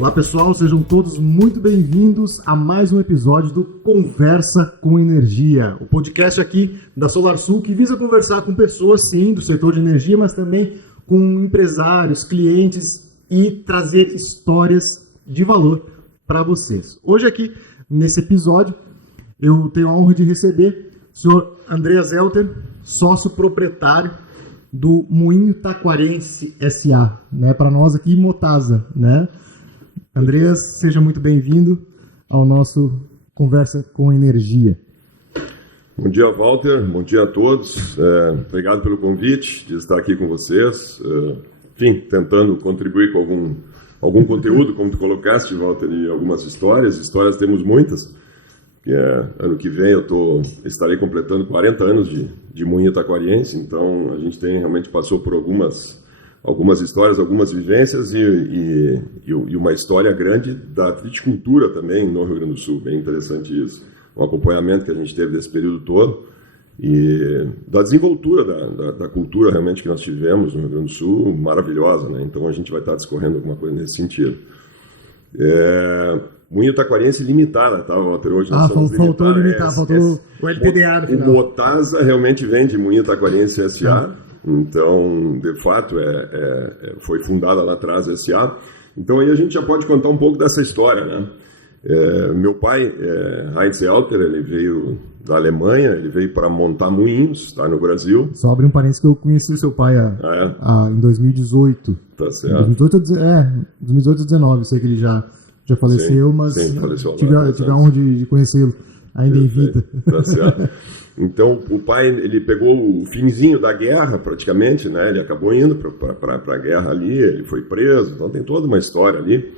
Olá pessoal, sejam todos muito bem-vindos a mais um episódio do Conversa com Energia, o podcast aqui da SolarSul que visa conversar com pessoas sim do setor de energia, mas também com empresários, clientes e trazer histórias de valor para vocês. Hoje aqui, nesse episódio, eu tenho a honra de receber o senhor Andreas Elter, sócio proprietário do Moinho Taquarense S.A., né? Para nós aqui, Motasa, né? Andreas, seja muito bem-vindo ao nosso Conversa com Energia. Bom dia, Walter. Bom dia a todos. Obrigado pelo convite de estar aqui com vocês. Enfim, tentando contribuir com algum conteúdo, como tu colocaste, Walter, e algumas histórias. Histórias temos muitas. Ano que vem eu estarei completando 40 anos de Moinho Taquarense, então a gente realmente passou por algumas histórias, algumas vivências e uma história grande da viticultura também no Rio Grande do Sul. Bem interessante isso. O acompanhamento que a gente teve desse período todo e da desenvoltura da cultura realmente que nós tivemos no Rio Grande do Sul, maravilhosa, né? Então a gente vai estar discorrendo alguma coisa nesse sentido. Moinho Taquarense limitada, tá, Walter? Hoje nós estamos faltou limitar, faltou o LTDA no final. O Motasa realmente vem de Moinho Taquarense S.A., então, de fato, foi fundada lá atrás a S.A. Então aí a gente já pode contar um pouco dessa história, né? Meu pai, Heinz Elter, ele veio da Alemanha, ele veio para montar moinhos, tá, no Brasil. Só abrir um parênteses que eu conheci o seu pai em 2018. Tá certo. 2018 a 2019, sei que ele já faleceu, mas faleceu tive a honra de conhecê-lo ainda em vida. Tá certo. Então, o pai, ele pegou o finzinho da guerra, praticamente, né? Ele acabou indo para a guerra ali, ele foi preso, então tem toda uma história ali.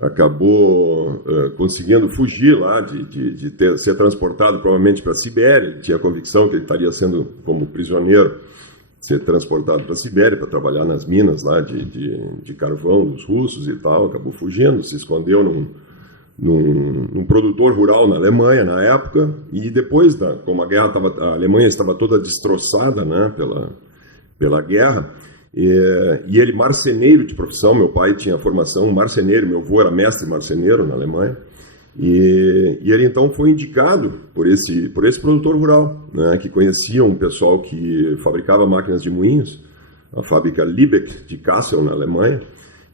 Acabou conseguindo fugir lá, de ser transportado provavelmente para a Sibéria. Ele tinha a convicção que ele estaria sendo, como prisioneiro, ser transportado para a Sibéria para trabalhar nas minas lá de carvão dos russos e tal. Acabou fugindo, se escondeu num produtor rural na Alemanha na época, e depois, como a Alemanha estava toda destroçada, né, pela guerra, e ele marceneiro de profissão, meu pai tinha formação marceneiro, meu avô era mestre marceneiro na Alemanha, e ele então foi indicado por esse produtor rural, né, que conhecia um pessoal que fabricava máquinas de moinhos, a fábrica Liebeck de Kassel na Alemanha,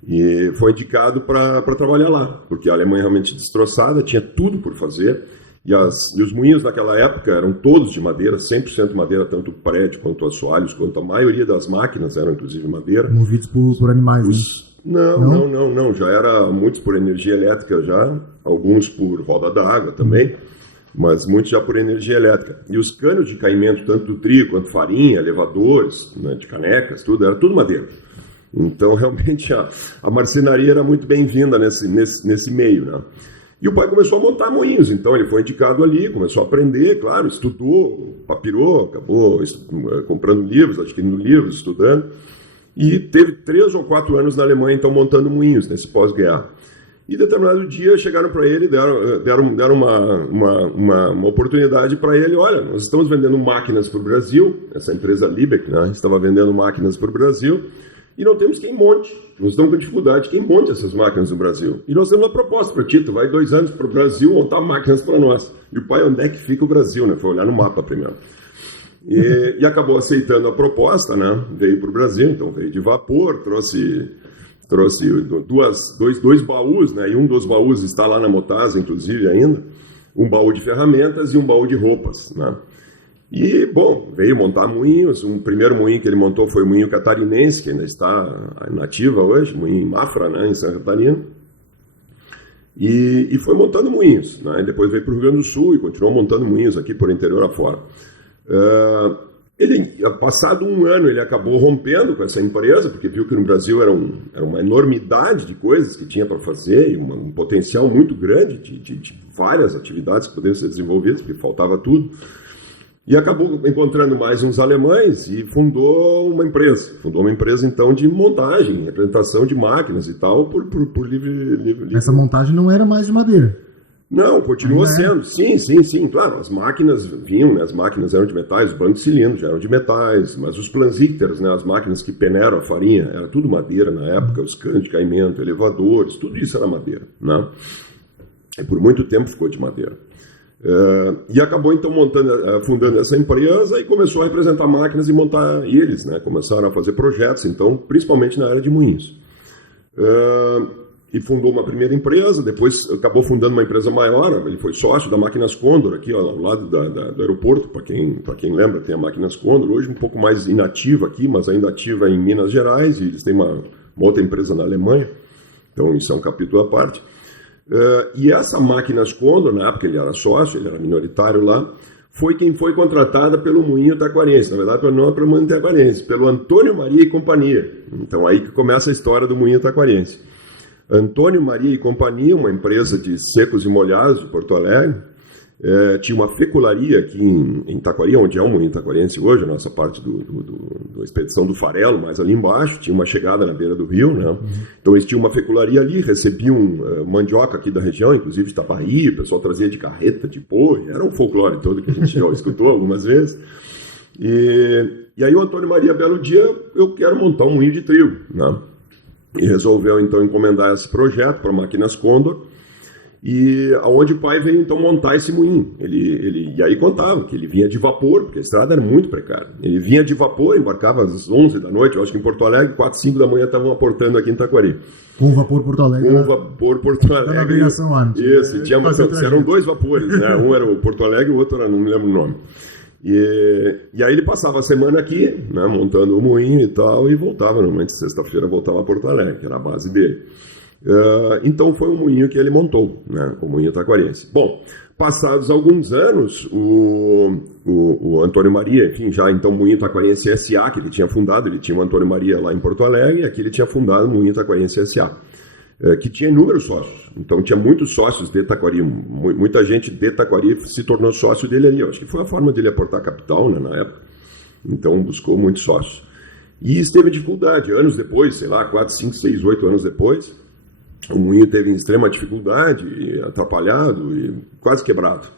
e foi indicado para trabalhar lá, porque a Alemanha realmente destroçada, tinha tudo por fazer, e os moinhos naquela época eram todos de madeira, 100% madeira, tanto o prédio quanto os assoalhos, quanto a maioria das máquinas eram inclusive madeira. Movidos por animais, né? Não, já era muitos por energia elétrica já, alguns por roda d'água também, mas muitos já por energia elétrica. E os canos de caimento, tanto do trigo quanto farinha, elevadores, né, de canecas, era tudo madeira. Então, realmente, a marcenaria era muito bem-vinda nesse meio, né? E o pai começou a montar moinhos, então ele foi indicado ali, começou a aprender, claro, estudou, papirou, acabou comprando livros, adquirindo livros, estudando, e teve 3 ou 4 anos na Alemanha, então, montando moinhos nesse pós-guerra. E, determinado dia, chegaram para ele, deram uma oportunidade para ele. Olha, nós estamos vendendo máquinas para o Brasil, essa empresa Liebeck, né, estava vendendo máquinas para o Brasil, e não temos quem monte. Nós estamos com dificuldade quem monte essas máquinas no Brasil. E nós temos uma proposta para ti, tu vai 2 anos para o Brasil montar máquinas para nós. E o pai, onde é que fica o Brasil, né? Foi olhar no mapa primeiro. E acabou aceitando a proposta, né? Veio para o Brasil, então veio de vapor, trouxe dois baús, né? E um dos baús está lá na Motasa, inclusive, ainda. Um baú de ferramentas e um baú de roupas, né? E, bom, veio montar moinhos. O primeiro moinho que ele montou foi o moinho catarinense, que ainda está nativa hoje, moinho em Mafra, né, em Santa Catarina. E foi montando moinhos, né? E depois veio para o Rio Grande do Sul e continuou montando moinhos aqui por interior afora. Passado 1 ano, ele acabou rompendo com essa empresa, porque viu que no Brasil era uma enormidade de coisas que tinha para fazer e um potencial muito grande de várias atividades que poderiam ser desenvolvidas, porque faltava tudo. E acabou encontrando mais uns alemães e fundou uma empresa. Então, de montagem, representação de máquinas e tal, por livre. Essa montagem não era mais de madeira? Não, continua sendo. Sim. Claro, as máquinas vinham, né? As máquinas eram de metais, os bancos cilíndricos eram de metais, mas os planzícteros, né? As máquinas que peneiram a farinha, era tudo madeira na época, os canos de caimento, elevadores, tudo isso era madeira, né? E por muito tempo ficou de madeira. E acabou então fundando essa empresa e começou a representar máquinas e montar eles, né? Começaram a fazer projetos, então, principalmente na área de moinhos. E fundou uma primeira empresa, depois acabou fundando uma empresa maior, ele foi sócio da Máquinas Condor, aqui ó, ao lado do aeroporto, para quem lembra, tem a Máquinas Condor, hoje um pouco mais inativa aqui, mas ainda ativa em Minas Gerais, e eles têm uma outra empresa na Alemanha, então isso é um capítulo à parte. E essa Máquinas Condor, na época ele era sócio, ele era minoritário lá, foi quem foi contratada pelo Moinho Taquarense, na verdade não é pelo Moinho Taquarense, pelo Antônio Maria e Companhia, então aí que começa a história do Moinho Taquarense. Antônio Maria e Companhia, uma empresa de secos e molhados de Porto Alegre, tinha uma fecularia aqui em Taquari, onde é o Moinho Taquarense hoje, a nossa parte da expedição do farelo, mais ali embaixo, tinha uma chegada na beira do rio, né? Então eles tinham uma fecularia ali, recebiam mandioca aqui da região, inclusive de Itapaí, o pessoal trazia de carreta, de boi, era um folclore todo que a gente já escutou algumas vezes. E aí o Antônio Maria, belo dia, eu quero montar um moinho de trigo, né? E resolveu então encomendar esse projeto para Máquinas Condor, e aonde o pai veio então montar esse moinho. E aí contava que ele vinha de vapor, porque a estrada era muito precária. Ele vinha de vapor, embarcava às 11 da noite, eu acho que em Porto Alegre, 4, 5 da manhã estavam aportando aqui em Taquari. Com vapor Porto Alegre. Com vapor Porto Alegre. Na navegação antes. Isso, eram 2 vapores, né? Um era o Porto Alegre e o outro era, não me lembro o nome. E aí ele passava a semana aqui, né, montando o moinho e tal, e voltava, normalmente sexta-feira voltava a Porto Alegre, que era a base dele. Então foi um moinho que ele montou, né, o Moinho Taquarense. Bom, passados alguns anos, o Antônio Maria, enfim, já então o Moinho Taquarense S.A., que ele tinha fundado, ele tinha o Antônio Maria lá em Porto Alegre, e aqui ele tinha fundado o Moinho Taquarense S.A., que tinha inúmeros sócios. Então tinha muitos sócios de Taquari, muita gente de Taquari se tornou sócio dele ali. Eu acho que foi a forma dele aportar capital, né, na época. Então buscou muitos sócios. E esteve dificuldade, anos depois, sei lá, 4, 5, 6, 8 anos depois, o moinho teve extrema dificuldade, atrapalhado e quase quebrado.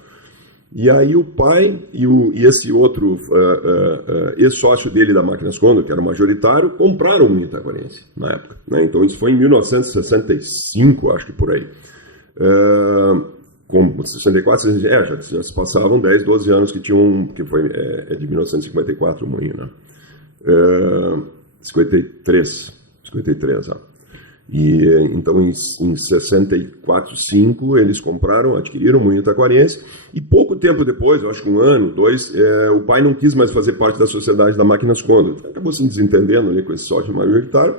E aí o pai e esse outro ex-sócio dele da Máquinas Condor, que era o majoritário, compraram o Moinho Taquarense na época, né? Então isso foi em 1965, acho que por aí. Com 64, já se passavam 10, 12 anos que tinham, que foi de 1954 o moinho, né? 53, E então em 64, 5 eles adquiriram o Moinho Taquarense, e pouco tempo depois, eu acho que 1 ano, 2, o pai não quis mais fazer parte da sociedade da Máquinas Condor, acabou se desentendendo ali com esse sócio majoritário,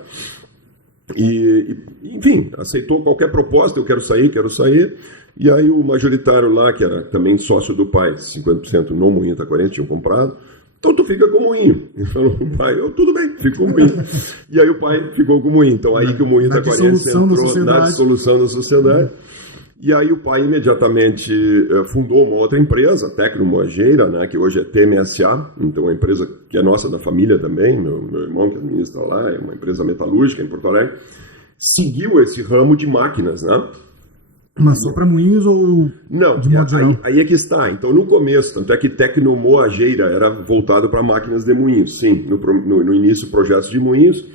enfim, aceitou qualquer proposta, eu quero sair, e aí o majoritário lá, que era também sócio do pai, 50% no Moinho Taquarense, tinham comprado. Então tu fica com o moinho. Falou o pai, tudo bem, fico com o moinho. E aí o pai ficou com o moinho. Então aí que o Moinho Taquarense entrou na dissolução da sociedade. E aí o pai imediatamente fundou uma outra empresa, a Tecnomoageira, né, que hoje é TMSA, então é uma empresa que é nossa, da família também, meu irmão que administra lá, é uma empresa metalúrgica em Porto Alegre. Seguiu esse ramo de máquinas, né? Mas só para moinhos ou não, de modo geral? Aí é que está. Então, no começo, tanto é que Tecnomoageira era voltado para máquinas de moinhos. Sim, no início, projetos de moinhos.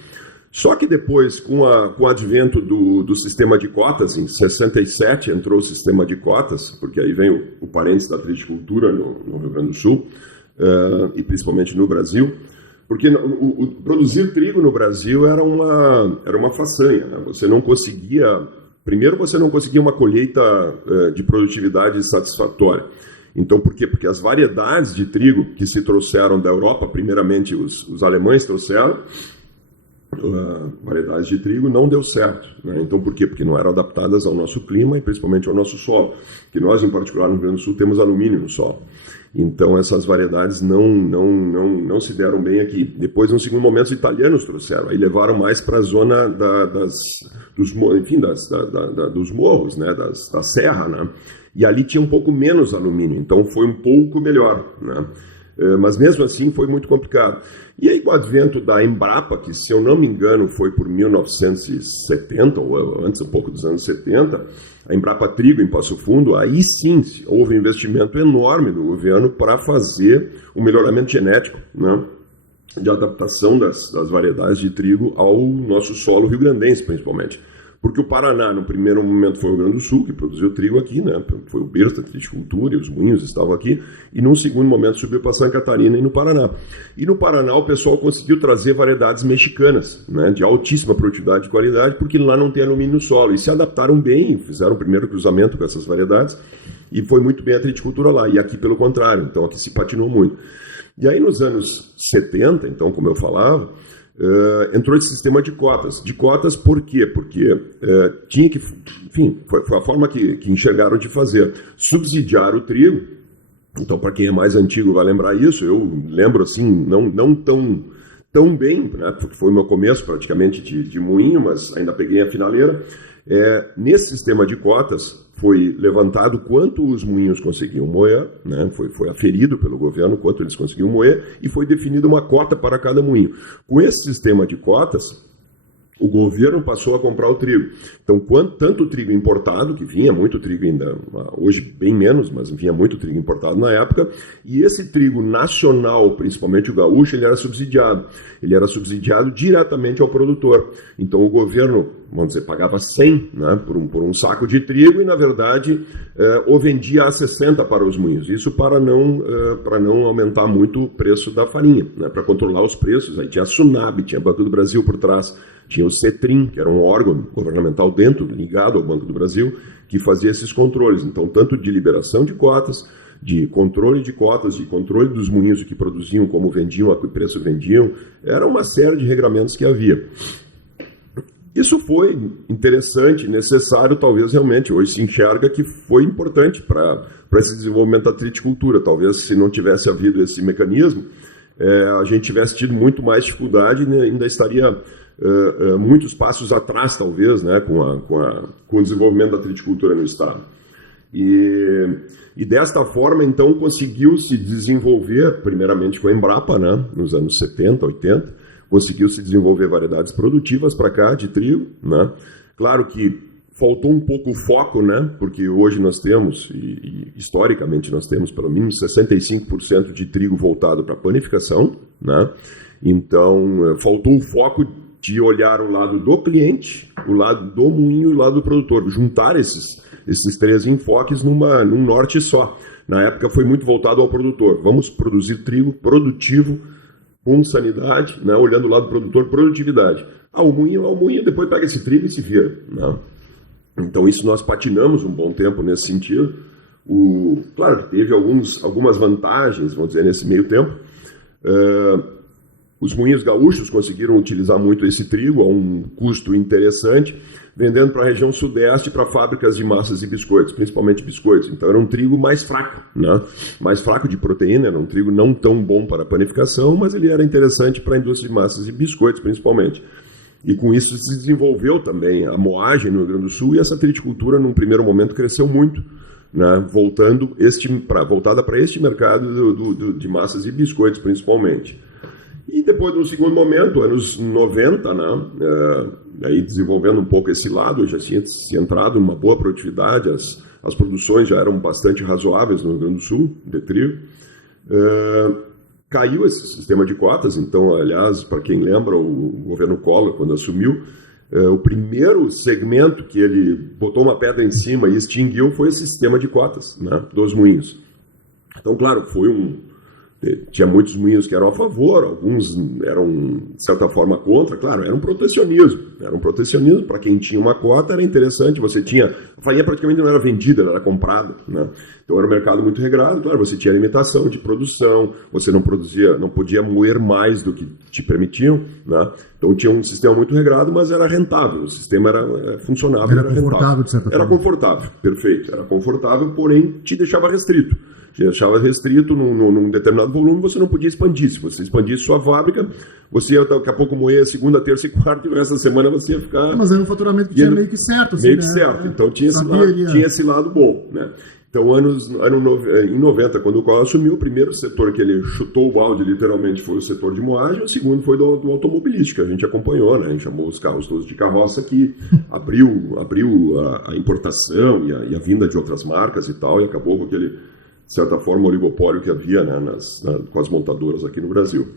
Só que depois, com o advento do sistema de cotas, em 67 entrou o sistema de cotas, porque aí vem o parênteses da triticultura no Rio Grande do Sul, e principalmente no Brasil. Porque produzir trigo no Brasil era uma façanha, né? Você não conseguia... Primeiro, você não conseguia uma colheita de produtividade satisfatória. Então, por quê? Porque as variedades de trigo que se trouxeram da Europa, primeiramente os alemães trouxeram, variedades de trigo, não deu certo, né? Então, por quê? Porque não eram adaptadas ao nosso clima e principalmente ao nosso solo. Que nós, em particular, no Rio Grande do Sul, temos alumínio no solo. Então, essas variedades não se deram bem aqui. Depois, no segundo momento, os italianos trouxeram. Aí levaram mais para a zona dos morros, né? Da serra, né? E ali tinha um pouco menos alumínio. Então, foi um pouco melhor, né? Mas mesmo assim foi muito complicado. E aí com o advento da Embrapa, que se eu não me engano foi por 1970, ou antes um pouco dos anos 70, a Embrapa Trigo em Passo Fundo, aí sim houve um investimento enorme do governo para fazer o melhoramento genético, né, de adaptação das variedades de trigo ao nosso solo rio-grandense, principalmente. Porque o Paraná, no primeiro momento, foi o Rio Grande do Sul, que produziu trigo aqui, né? Foi o berço da triticultura e os moinhos estavam aqui, e num segundo momento subiu para Santa Catarina e no Paraná. E no Paraná o pessoal conseguiu trazer variedades mexicanas, né? De altíssima produtividade e qualidade, porque lá não tem alumínio no solo, e se adaptaram bem, fizeram o primeiro cruzamento com essas variedades, e foi muito bem a triticultura lá, e aqui pelo contrário, então aqui se patinou muito. E aí nos anos 70, então, como eu falava, entrou esse sistema de cotas. De cotas por quê? Porque tinha que, enfim, foi a forma que enxergaram de fazer. Subsidiar o trigo. Então, para quem é mais antigo vai lembrar isso, eu lembro assim, não tão bem, né, porque foi o meu começo praticamente de moinho, mas ainda peguei a finaleira. Nesse sistema de cotas foi levantado quanto os moinhos conseguiam moer, né? Foi aferido pelo governo quanto eles conseguiam moer e foi definida uma cota para cada moinho. Com esse sistema de cotas, o governo passou a comprar o trigo. Então, tanto o trigo importado, que vinha muito trigo ainda, hoje bem menos, mas vinha muito trigo importado na época, e esse trigo nacional, principalmente o gaúcho, ele era subsidiado. Ele era subsidiado diretamente ao produtor. Então, o governo, vamos dizer, pagava 100, né, por um saco de trigo e, na verdade, o vendia a 60 para os moinhos. Isso para não aumentar muito o preço da farinha, né, para controlar os preços. Aí tinha a Sunab, tinha Banco do Brasil por trás, tinha o CETRIM, que era um órgão governamental ligado ao Banco do Brasil, que fazia esses controles. Então, tanto de liberação de cotas, de controle de cotas, de controle dos moinhos, o que produziam, como vendiam, a que preço vendiam, era uma série de regramentos que havia. Isso foi interessante, necessário, talvez realmente, hoje se enxerga que foi importante para esse desenvolvimento da triticultura. Talvez se não tivesse havido esse mecanismo, a gente tivesse tido muito mais dificuldade e ainda estaria muitos passos atrás, talvez, né, com o desenvolvimento da triticultura no Estado. E desta forma, então, conseguiu-se desenvolver, primeiramente com a Embrapa, né, nos anos 70, 80, conseguiu-se desenvolver variedades produtivas para cá, de trigo, né? Claro que faltou um pouco o foco, né, porque hoje nós temos, e historicamente nós temos, pelo menos 65% de trigo voltado para panificação, né? Então, faltou o foco de olhar o lado do cliente, o lado do moinho e o lado do produtor, juntar esses três enfoques num norte só. Na época foi muito voltado ao produtor. Vamos produzir trigo produtivo, com sanidade, né, olhando o lado do produtor, produtividade. O moinho depois pega esse trigo e se vira, né? Então isso nós patinamos um bom tempo nesse sentido. Claro que teve algumas vantagens, vamos dizer, nesse meio tempo. Os moinhos gaúchos conseguiram utilizar muito esse trigo a um custo interessante, vendendo para a região sudeste, para fábricas de massas e biscoitos, principalmente biscoitos. Então era um trigo mais fraco, né? Mais fraco de proteína, era um trigo não tão bom para a panificação, mas ele era interessante para a indústria de massas e biscoitos, principalmente. E com isso se desenvolveu também a moagem no Rio Grande do Sul, e essa triticultura, num primeiro momento, cresceu muito, né? Voltada para este mercado de massas e biscoitos, principalmente. E depois, no segundo momento, anos 90, né, aí desenvolvendo um pouco esse lado, já tinha se entrado numa boa produtividade, as produções já eram bastante razoáveis no Rio Grande do Sul, de trigo. Caiu esse sistema de cotas, então, aliás, para quem lembra, o governo Collor, quando assumiu, o primeiro segmento que ele botou uma pedra em cima e extinguiu foi esse sistema de cotas, né, dos moinhos. Então, claro, tinha muitos moinhos que eram a favor, alguns eram, de certa forma, contra. Claro, era um protecionismo. Para quem tinha uma cota, era interessante. A farinha praticamente não era vendida, ela era comprada, né? Então era um mercado muito regrado. Claro, você tinha limitação de produção, você não podia moer mais do que te permitiam, né? Então tinha um sistema muito regrado, mas era rentável. O sistema funcionava. Era confortável, de certa forma. Era confortável, perfeito. Era confortável, porém te deixava restrito. Deixava restrito num determinado volume, você não podia expandir. Se você expandisse sua fábrica, você ia daqui a pouco moer a segunda, terça e quarta, e o resto da semana você ia ficar... Mas era um faturamento que tinha meio que certo. Assim, meio que certo. Então tinha esse lado bom, né? Então, em 90, quando o Collor assumiu, o primeiro setor que ele chutou o balde, literalmente, foi o setor de moagem, o segundo foi do automobilístico, que a gente acompanhou, né? A gente chamou os carros todos de carroça, que abriu a importação e a vinda de outras marcas e tal, e acabou com aquele, de certa forma, oligopólio que havia, né, com as montadoras aqui no Brasil.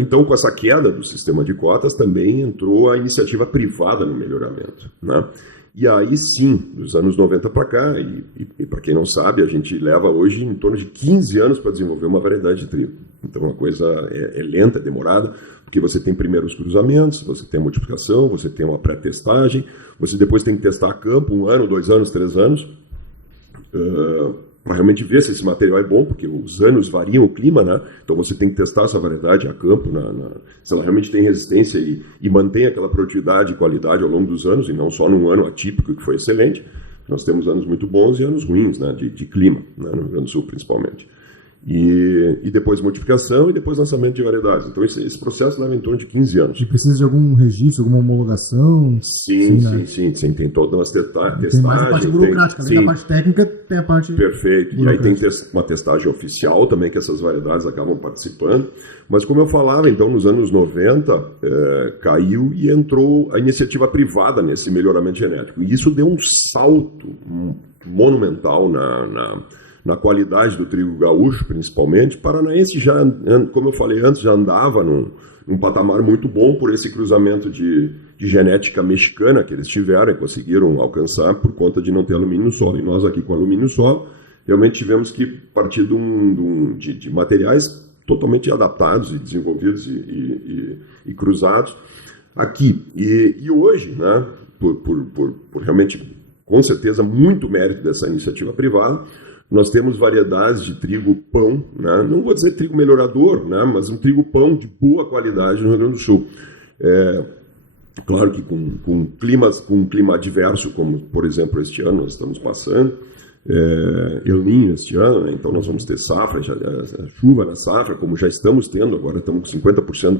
Então, com essa queda do sistema de cotas, também entrou a iniciativa privada no melhoramento, né? E aí sim, dos anos 90 para cá, e para quem não sabe, a gente leva hoje em torno de 15 anos para desenvolver uma variedade de trigo. Então a coisa é lenta, é demorada, porque você tem primeiro os cruzamentos, você tem a multiplicação, você tem uma pré-testagem, você depois tem que testar a campo 1 ano, 2 anos, 3 anos, para realmente ver se esse material é bom, porque os anos variam o clima, né? Então você tem que testar essa variedade a campo, se ela realmente tem resistência e mantém aquela produtividade e qualidade ao longo dos anos, e não só num ano atípico que foi excelente. Nós temos anos muito bons e anos ruins, né? de clima, né? No Rio Grande do Sul principalmente. E depois multiplicação e depois lançamento de variedades. Então esse processo leva em torno de 15 anos. E precisa de algum registro, alguma homologação? Sim. Tem todas as testagens. Tem mais a parte burocrática, além da parte técnica, tem a parte... Perfeito. E aí tem uma testagem oficial também, que essas variedades acabam participando. Mas como eu falava, então, nos anos 90, caiu e entrou a iniciativa privada nesse melhoramento genético. E isso deu um salto monumental na qualidade do trigo gaúcho, principalmente. Paranaense já, como eu falei antes, já andava num patamar muito bom por esse cruzamento de genética mexicana que eles tiveram e conseguiram alcançar por conta de não ter alumínio no solo. E nós aqui com alumínio no solo, realmente tivemos que partir de materiais totalmente adaptados e desenvolvidos e cruzados aqui. E hoje, né, por realmente, com certeza, muito mérito dessa iniciativa privada, nós temos variedades de trigo pão, né? Não vou dizer trigo melhorador, né? Mas um trigo pão de boa qualidade no Rio Grande do Sul. Claro que com um clima adverso, como, por exemplo, este ano nós estamos passando, El Niño este ano, né? Então nós vamos ter safra, chuva na safra, como já estamos tendo, agora estamos com 50%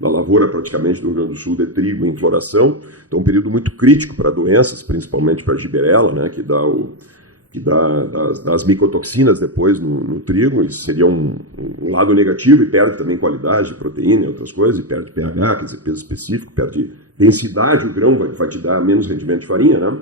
da lavoura praticamente do Rio Grande do Sul de trigo em floração. Então um período muito crítico para doenças, principalmente para a giberela, né? Que dá as micotoxinas depois no trigo. Isso seria um lado negativo, e perde também qualidade de proteína e outras coisas, e perde pH, quer dizer, peso específico, perde densidade, o grão vai te dar menos rendimento de farinha, né?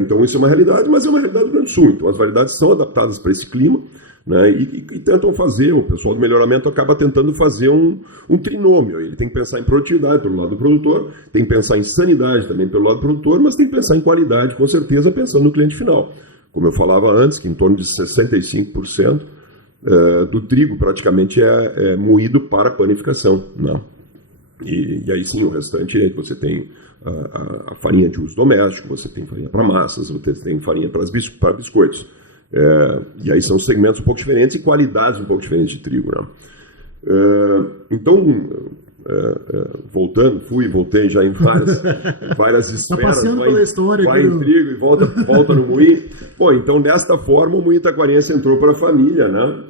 Então isso é uma realidade, mas é uma realidade do Rio Grande do Sul. Então as variedades são adaptadas para esse clima, né? E tentam fazer, o pessoal do melhoramento acaba tentando fazer um trinômio. Ele tem que pensar em produtividade pelo lado do produtor, tem que pensar em sanidade também pelo lado do produtor, mas tem que pensar em qualidade, com certeza, pensando no cliente final. Como eu falava antes, que em torno de 65% do trigo praticamente é moído para panificação, né? E aí sim, o restante você tem a farinha de uso doméstico, você tem farinha para massas, você tem farinha para biscoitos. E aí são segmentos um pouco diferentes e qualidades um pouco diferentes de trigo, né? Então, voltei já em várias esferas. Tá passeando pela história. Vai em trigo e volta no moinho. Bom, então desta forma o moinho taquarense entrou para a família, né?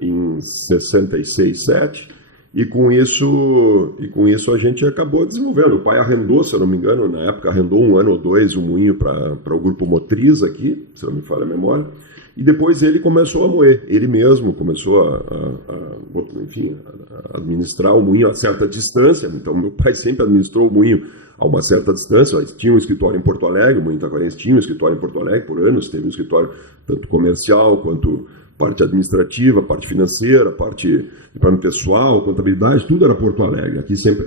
Em 66, 7. E com isso a gente acabou desenvolvendo. O pai arrendou, se eu não me engano, na época arrendou 1 ano ou 2 o moinho para o grupo Motriz aqui, se não me falha a memória. E depois ele começou a moer. Ele mesmo começou a administrar o moinho a certa distância. Então meu pai sempre administrou o moinho a uma certa distância. Tinha um escritório em Porto Alegre, o moinho taquarense tinha um escritório em Porto Alegre por anos, teve um escritório tanto comercial quanto parte administrativa, parte financeira, parte de plano pessoal, contabilidade, tudo era Porto Alegre. Aqui sempre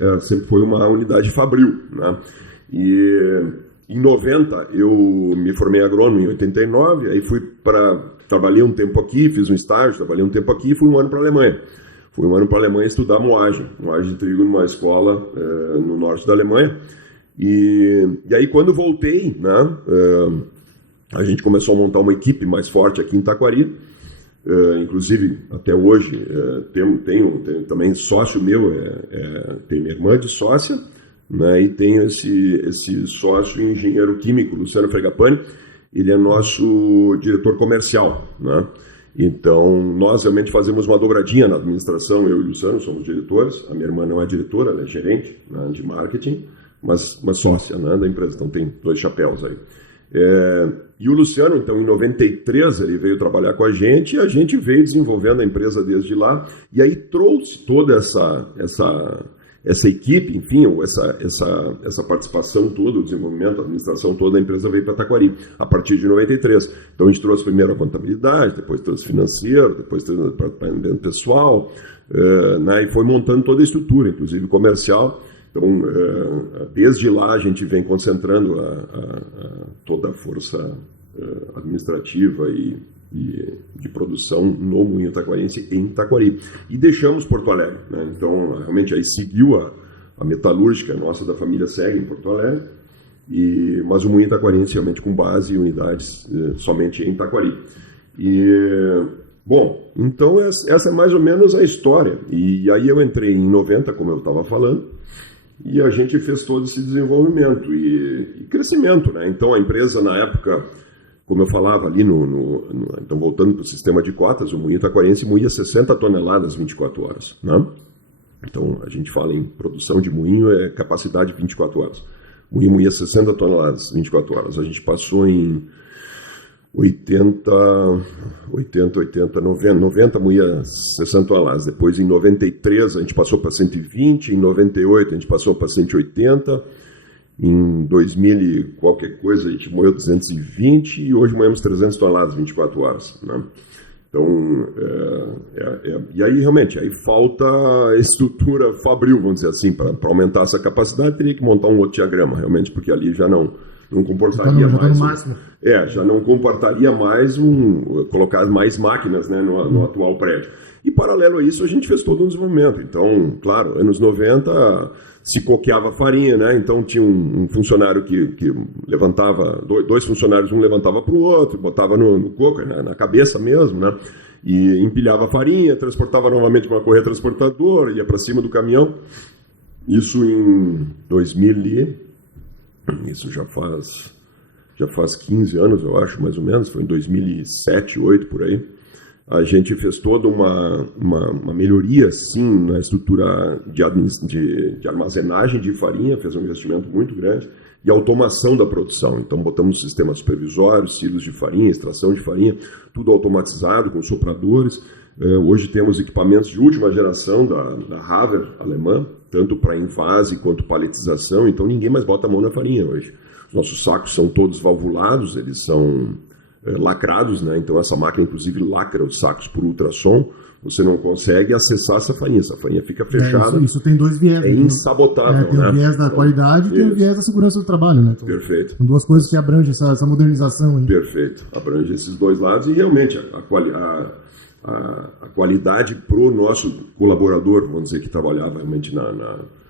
foi uma unidade fabril, né? E em 90 eu me formei agrônomo, em 89, aí trabalhei um tempo aqui, fiz um estágio, trabalhei um tempo aqui e fui 1 ano para a Alemanha. Fui 1 ano para a Alemanha estudar moagem de trigo numa escola no norte da Alemanha. E aí quando voltei, né, a gente começou a montar uma equipe mais forte aqui em Taquari. Inclusive, até hoje, tenho também sócio meu, tem minha irmã de sócia, né, e tenho esse sócio engenheiro químico, Luciano Fregapani. Ele é nosso diretor comercial, né? Então, nós realmente fazemos uma dobradinha na administração, eu e o Luciano somos diretores. A minha irmã não é diretora, ela é gerente, né, de marketing, mas sócia, né, da empresa, então tem 2 chapéus aí. E o Luciano, então, em 93, ele veio trabalhar com a gente e a gente veio desenvolvendo a empresa desde lá. E aí trouxe toda essa equipe, enfim, essa participação toda, o desenvolvimento, a administração toda da empresa veio para Taquari, a partir de 93. Então a gente trouxe primeiro a contabilidade, depois trouxe financeiro, depois trouxe o departamento pessoal, né, e foi montando toda a estrutura, inclusive comercial. Então, desde lá a gente vem concentrando toda a força administrativa e de produção no Moinho Taquarense em Taquari. E deixamos Porto Alegre, né? Então, realmente, aí seguiu a metalúrgica nossa da família segue em Porto Alegre, mas o Moinho Taquarense realmente com base em unidades somente em Taquari. Bom, então essa é mais ou menos a história. E aí eu entrei em 90, como eu estava falando, e a gente fez todo esse desenvolvimento e crescimento, né? Então a empresa na época, como eu falava ali, então voltando para o sistema de cotas, o Moinho Taquarense moía 60 toneladas 24 horas, né? Então a gente fala em produção de moinho, é capacidade 24 horas. O moinho moía 60 toneladas 24 horas. A gente passou em 90 moía 60 toneladas. Depois, em 93, a gente passou para 120. Em 98, a gente passou para 180. Em 2000 e qualquer coisa, a gente moeu 220. E hoje moemos 300 toneladas 24 horas. Né? Então, e aí, realmente, aí falta estrutura fabril, vamos dizer assim. Para aumentar essa capacidade, teria que montar um outro diagrama, realmente, porque ali já não comportaria mais. Já não comportaria mais colocar mais máquinas, né, no atual prédio. E paralelo a isso, a gente fez todo um desenvolvimento. Então, claro, anos 90 se coqueava farinha, né? Então tinha um funcionário que levantava, dois funcionários, um levantava para o outro, botava no coco, na cabeça mesmo, né? E empilhava farinha, transportava novamente para uma correia transportadora, ia para cima do caminhão. Isso em 2000 isso já faz 15 anos, eu acho, mais ou menos, foi em 2007, 2008, por aí. A gente fez toda uma melhoria, sim, na estrutura de armazenagem de farinha, fez um investimento muito grande, e automação da produção. Então, botamos sistemas supervisórios, silos de farinha, extração de farinha, tudo automatizado, com sopradores. Hoje temos equipamentos de última geração da Haver alemã, tanto para invase quanto paletização, então ninguém mais bota a mão na farinha hoje. Os nossos sacos são todos valvulados, eles são lacrados, né? Então essa máquina inclusive lacra os sacos por ultrassom, você não consegue acessar essa farinha fica fechada. Isso tem dois viés. É insabotável, tem o viés da qualidade e tem o viés da segurança do trabalho, né? Então, perfeito. São duas coisas que abrangem essa modernização. Hein? Perfeito, abrange esses dois lados e realmente a qualidade para o nosso colaborador, vamos dizer, que trabalhava realmente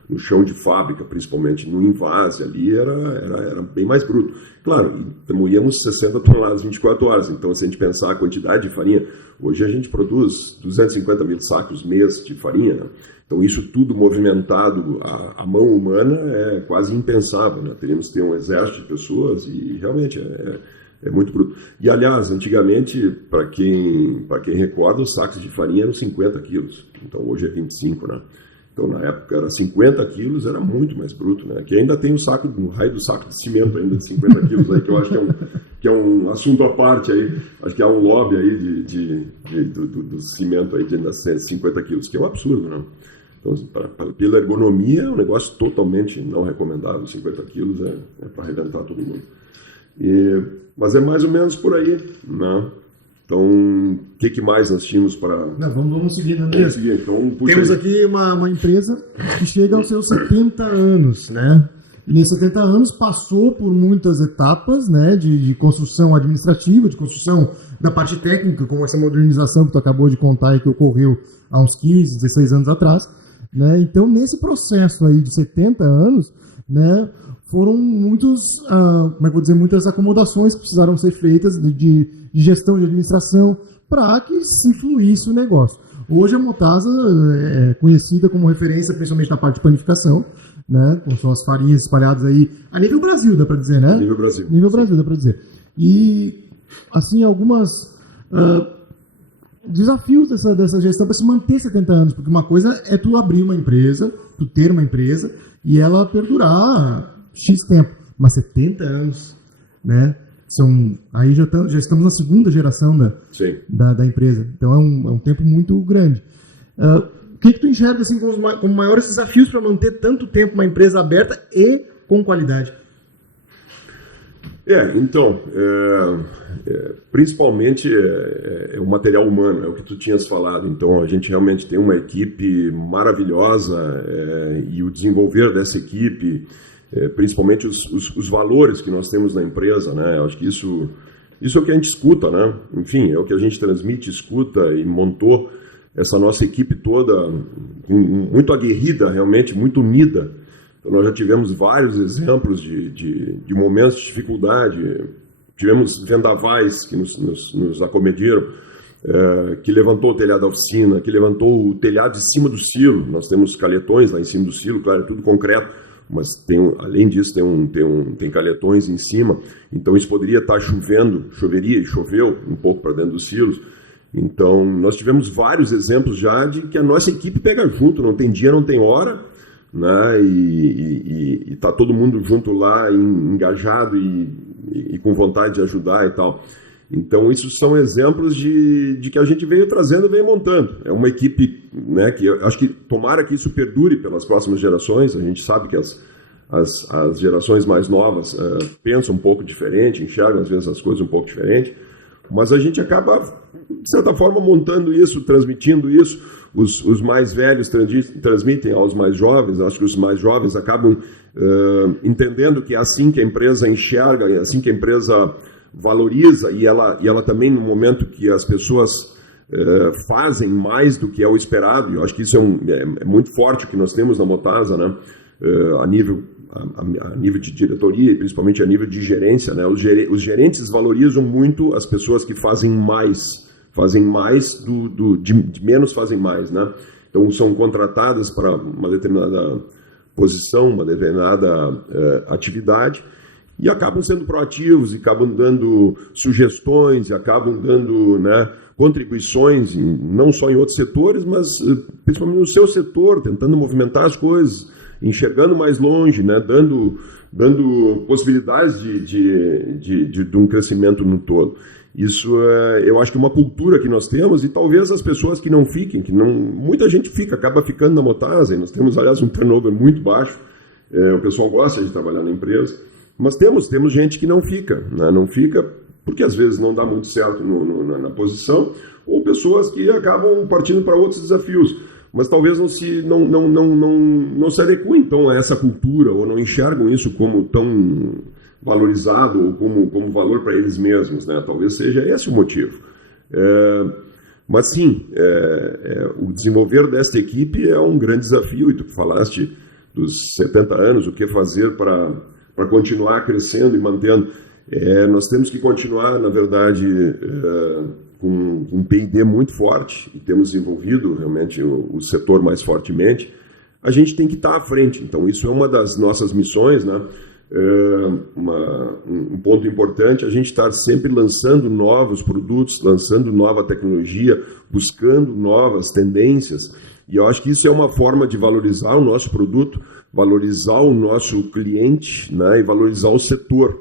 no chão de fábrica, principalmente no invase ali, era bem mais bruto. Claro, moíamos 60 toneladas 24 horas, então se a gente pensar a quantidade de farinha, hoje a gente produz 250 mil sacos mês de farinha, né? Então isso tudo movimentado à mão humana é quase impensável, né? Teríamos que ter um exército de pessoas e realmente é muito bruto. E, aliás, antigamente, para quem recorda, os sacos de farinha eram 50 quilos. Então, hoje é 25, né? Então, na época, era 50 quilos, era muito mais bruto, né? Que ainda tem o raio do saco de cimento ainda de 50 quilos, aí, que eu acho que é um assunto à parte aí. Acho que há um lobby aí do cimento aí de ainda 50 quilos, que é um absurdo, né? Então, pela ergonomia, é um negócio totalmente não recomendável. 50 quilos é para arrebentar todo mundo. Mas é mais ou menos por aí, né? Então, o que mais nós tínhamos para... Vamos seguir, né? Vamos seguir. Então, temos aqui uma empresa que chega aos seus 70 anos, né? E nesses 70 anos passou por muitas etapas, né? De construção administrativa, de construção da parte técnica, como essa modernização que tu acabou de contar e que ocorreu há uns 15, 16 anos atrás, né? Então, nesse processo aí de 70 anos, né? Foram muitas acomodações que precisaram ser feitas de gestão de administração para que se fluísse o negócio. Hoje a Motasa é conhecida como referência, principalmente na parte de panificação, né, com suas farinhas espalhadas aí a nível Brasil, dá para dizer, né? Nível Brasil. Nível Brasil, dá para dizer. E, assim, algumas desafios dessa gestão para se manter 70 anos, porque uma coisa é tu abrir uma empresa, tu ter uma empresa e ela perdurar X tempo, mas 70 anos, né? Aí já estamos na segunda geração da empresa. Então é um tempo muito grande. O que tu enxerga assim, como maiores desafios para manter tanto tempo uma empresa aberta e com qualidade? Então, principalmente o material humano, é o que tu tinhas falado. Então, a gente realmente tem uma equipe maravilhosa e o desenvolver dessa equipe, principalmente os valores que nós temos na empresa, né? Eu acho que isso é o que a gente escuta, né? Enfim, é o que a gente transmite, escuta e montou essa nossa equipe toda muito aguerrida, realmente, muito unida. Então, nós já tivemos vários exemplos de momentos de dificuldade, tivemos vendavais que nos acomediram, que levantou o telhado da oficina, que levantou o telhado de cima do silo. Nós temos caletões lá em cima do silo, claro, é tudo concreto, mas além disso tem caletões em cima, então isso poderia estar choveria e choveu um pouco para dentro dos silos. Então, nós tivemos vários exemplos já de que a nossa equipe pega junto, não tem dia, não tem hora, né? E está todo mundo junto lá, engajado e com vontade de ajudar e tal. Então, isso são exemplos de que a gente veio trazendo, veio montando. É uma equipe, né, que eu acho que tomara que isso perdure pelas próximas gerações. A gente sabe que as gerações mais novas pensam um pouco diferente, enxergam às vezes as coisas um pouco diferente, mas a gente acaba, de certa forma, montando isso, transmitindo isso. Os mais velhos transmitem aos mais jovens. Acho que os mais jovens acabam entendendo que é assim que a empresa enxerga, é assim que a empresa valoriza, e ela também, no momento que as pessoas fazem mais do que é o esperado, e eu acho que isso é muito forte o que nós temos na Motasa, né? A nível de diretoria e principalmente a nível de gerência, né? Os gerentes valorizam muito as pessoas que fazem mais de menos fazem mais, né? Então são contratadas para uma determinada posição, uma determinada atividade, e acabam sendo proativos, e acabam dando sugestões, e acabam dando, né, contribuições, não só em outros setores, mas principalmente no seu setor, tentando movimentar as coisas, enxergando mais longe, né, dando possibilidades de um crescimento no todo. Isso eu acho que é uma cultura que nós temos, e talvez as pessoas que não fiquem, muita gente acaba ficando na Motasa, e nós temos, aliás, um turnover muito baixo, o pessoal gosta de trabalhar na empresa, mas temos gente que não fica, né? Não fica porque às vezes não dá muito certo na posição, ou pessoas que acabam partindo para outros desafios, mas talvez não se adequem então a essa cultura, ou não enxergam isso como tão valorizado, ou como valor para eles mesmos, né? Talvez seja esse o motivo. Mas sim, o desenvolver desta equipe é um grande desafio, e tu falaste dos 70 anos, o que fazer para continuar crescendo e mantendo. Nós temos que continuar, na verdade, com um P&D muito forte, e temos desenvolvido realmente o setor mais fortemente. A gente tem que estar à frente, então isso é uma das nossas missões, né? Um ponto importante, a gente estar sempre lançando novos produtos, lançando nova tecnologia, buscando novas tendências, e eu acho que isso é uma forma de valorizar o nosso produto, valorizar o nosso cliente, né, e valorizar o setor,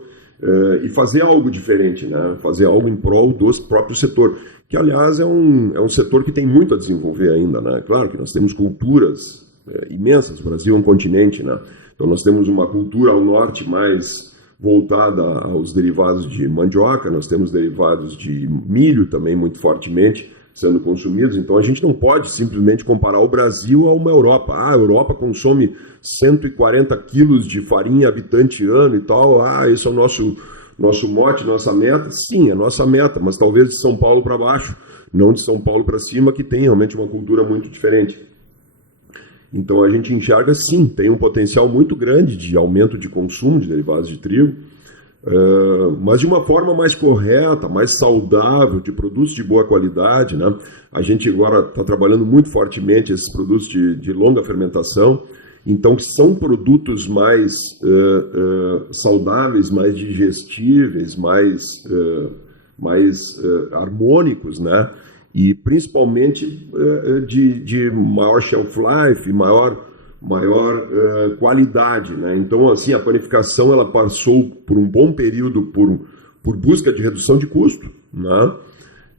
e fazer algo diferente, né, fazer algo em prol do próprio setor, que aliás é um setor que tem muito a desenvolver ainda, né? Claro que nós temos culturas imensas, o Brasil é um continente, né? Então nós temos uma cultura ao norte mais voltada aos derivados de mandioca, nós temos derivados de milho também muito fortemente sendo consumidos, então a gente não pode simplesmente comparar o Brasil a uma Europa. A Europa consome 140 quilos de farinha habitante ano e tal, esse é o nosso mote, nossa meta. Sim, é nossa meta, mas talvez de São Paulo para baixo, não de São Paulo para cima, que tem realmente uma cultura muito diferente. Então a gente enxerga, sim, tem um potencial muito grande de aumento de consumo de derivados de trigo, mas de uma forma mais correta, mais saudável, de produtos de boa qualidade, né? A gente agora está trabalhando muito fortemente esses produtos de longa fermentação, então são produtos mais saudáveis, mais digestíveis, mais harmônicos, né? E principalmente de maior shelf life, maior qualidade, né? Então, assim, a panificação ela passou por um bom período por por busca de redução de custo, né?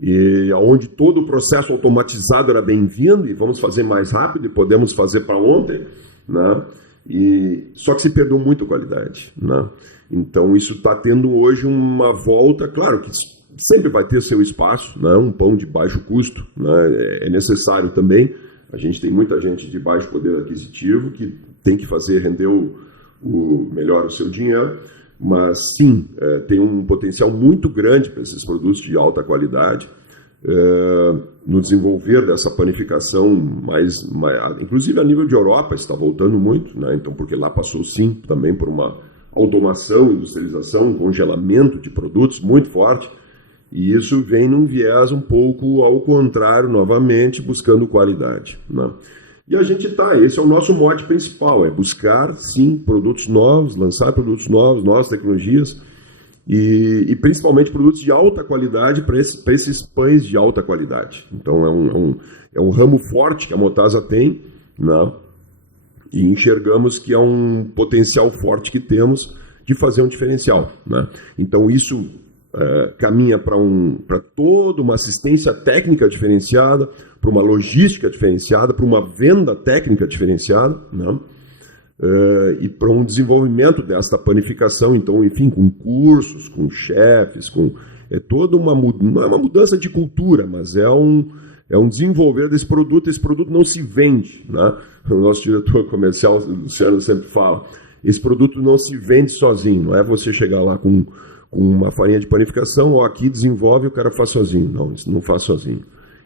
E onde todo o processo automatizado era bem-vindo e vamos fazer mais rápido e podemos fazer para ontem, né? Só que se perdeu muito a qualidade, né? Então isso está tendo hoje uma volta, claro que sempre vai ter seu espaço, né? Um pão de baixo custo, né? É necessário também. A gente tem muita gente de baixo poder aquisitivo que tem que fazer render melhor o seu dinheiro, mas sim, tem um potencial muito grande para esses produtos de alta qualidade, no desenvolver dessa panificação mais, inclusive a nível de Europa está voltando muito, né? Então, porque lá passou sim também por uma automação, industrialização, congelamento de produtos muito forte, e isso vem num viés um pouco ao contrário, novamente, buscando qualidade, né? E a gente esse é o nosso mote principal, é buscar, sim, produtos novos, lançar produtos novos, novas tecnologias, e principalmente produtos de alta qualidade para esses pães de alta qualidade. Então é um ramo forte que a Motasa tem, né? E enxergamos que é um potencial forte que temos de fazer um diferencial, né? Então isso caminha para toda uma assistência técnica diferenciada, para uma logística diferenciada, para uma venda técnica diferenciada, né? E para um desenvolvimento desta panificação, então, enfim, com cursos, com chefes, toda uma não é uma mudança de cultura, mas é um desenvolver desse produto. Esse produto não se vende, né? O nosso diretor comercial, Luciano, sempre fala, esse produto não se vende sozinho, não é você chegar lá com uma farinha de panificação, aqui desenvolve, o cara faz sozinho. Não, isso não faz sozinho.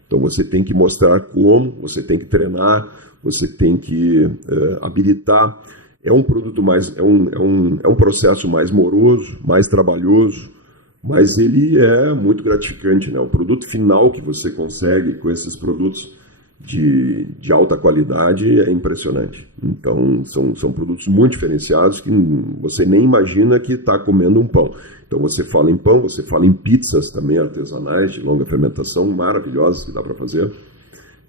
Então você tem que mostrar como, você tem que treinar, você tem que habilitar. É um produto mais, é um processo mais moroso, mais trabalhoso, mas ele é muito gratificante, né? O produto final que você consegue com esses produtos de alta qualidade é impressionante. Então são produtos muito diferenciados que você nem imagina que está comendo um pão. Então você fala em pão, você fala em pizzas também artesanais de longa fermentação, maravilhosas que dá para fazer.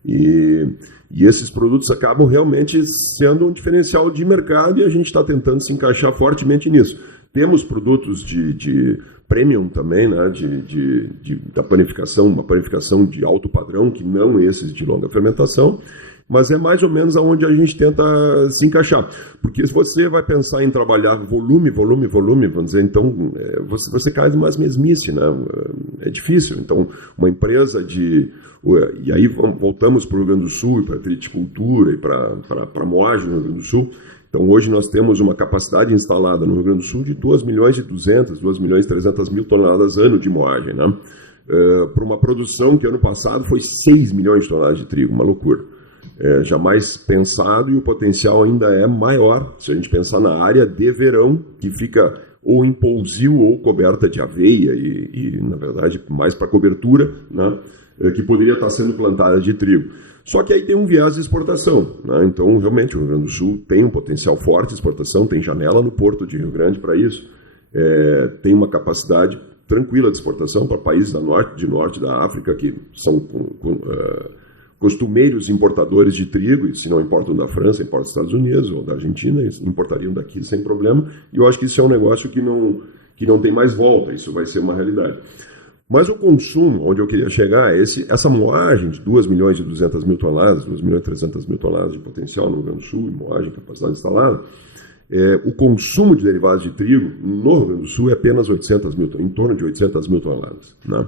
E esses produtos acabam realmente sendo um diferencial de mercado e a gente está tentando se encaixar fortemente nisso. Temos produtos de premium também, né, da panificação, uma panificação de alto padrão, que não esses de longa fermentação, mas é mais ou menos aonde a gente tenta se encaixar. Porque se você vai pensar em trabalhar volume, vamos dizer, então você cai numa mesmice, né? É difícil. Então, uma empresa e aí voltamos para o Rio Grande do Sul, e para a triticultura, e para a moagem no Rio Grande do Sul. Então, hoje nós temos uma capacidade instalada no Rio Grande do Sul de 2.300.000 toneladas ano de moagem, né? Para uma produção que ano passado foi 6 milhões de toneladas de trigo, uma loucura. Jamais pensado, e o potencial ainda é maior se a gente pensar na área de verão, que fica ou em pousio ou coberta de aveia e na verdade, mais para cobertura, né? Que poderia estar sendo plantada de trigo. Só que aí tem um viés de exportação, né? Então, realmente, o Rio Grande do Sul tem um potencial forte de exportação, tem janela no Porto de Rio Grande para isso, tem uma capacidade tranquila de exportação para países de norte da África, que são costumeiros importadores de trigo, e se não importam da França, importam dos Estados Unidos ou da Argentina, eles importariam daqui sem problema, e eu acho que isso é um negócio que não tem mais volta, isso vai ser uma realidade. Mas o consumo, onde eu queria chegar, é essa moagem de 2.200.000 toneladas, 2.300.000 toneladas de potencial no Rio Grande do Sul, moagem, capacidade instalada, o consumo de derivados de trigo no Rio Grande do Sul é apenas 800.000, em torno de 800.000 toneladas, né?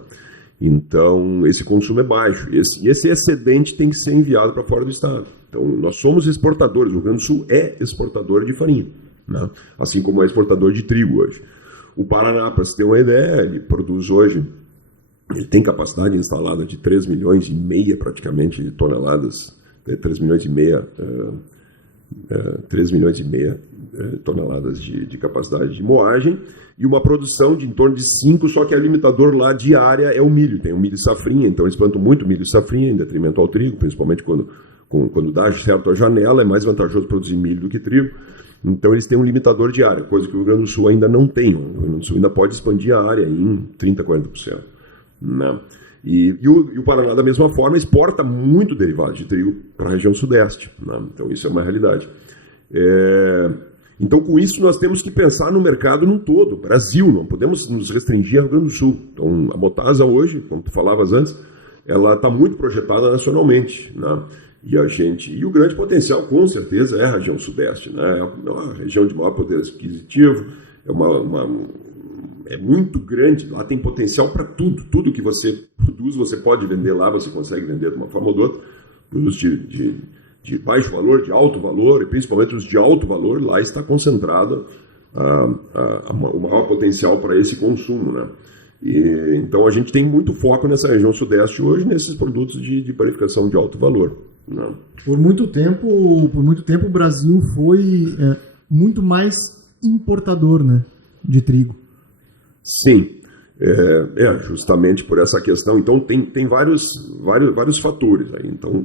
Então, esse consumo é baixo. E esse excedente tem que ser enviado para fora do estado. Então, nós somos exportadores. O Rio Grande do Sul é exportador de farinha, né? Assim como é exportador de trigo hoje. O Paraná, para você ter uma ideia, ele produz hoje, ele tem capacidade instalada de 3,5 milhões praticamente de toneladas, 3,5 milhões toneladas de capacidade de moagem, e uma produção de em torno de 5, só que o limitador lá de área é o milho. Tem o milho safrinha, então eles plantam muito milho safrinha em detrimento ao trigo, principalmente quando dá certo a janela, é mais vantajoso produzir milho do que trigo. Então eles têm um limitador de área, coisa que o Rio Grande do Sul ainda não tem. O Rio Grande do Sul ainda pode expandir a área em 30%, 40%. Né? E o Paraná, da mesma forma, exporta muito derivado de trigo para a região sudeste, né? Então isso é uma realidade. Então, com isso, nós temos que pensar no mercado num todo, Brasil, não podemos nos restringir ao Rio Grande do Sul. Então, a Motasa hoje, como tu falavas antes, ela está muito projetada nacionalmente, né? E o grande potencial, com certeza, é a região sudeste, né? É uma região de maior poder aquisitivo, é muito grande, lá tem potencial para tudo. Tudo que você produz, você pode vender lá, você consegue vender de uma forma ou de outra. Produtos de baixo valor, de alto valor, e principalmente os de alto valor, lá está concentrado o maior potencial para esse consumo, né? Então a gente tem muito foco nessa região sudeste hoje, nesses produtos de panificação de alto valor, né? Por muito tempo o Brasil foi muito mais importador, né, de trigo. Sim, justamente por essa questão. Então tem vários fatores aí. Então,